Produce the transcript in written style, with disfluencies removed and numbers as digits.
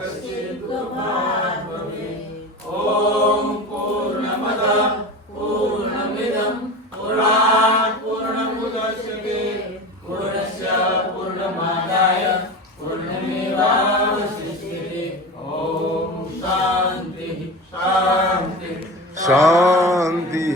कश्चित् कृपात् भवेत्। ॐ पूर्णमदः पूर्णमिदं पूर्णात् पूर्णमुदच्यते पूर्णस्य पूर्णमादाय पूर्णमेवावशिष्यते। ॐ शान्तिः शान्तिः शांति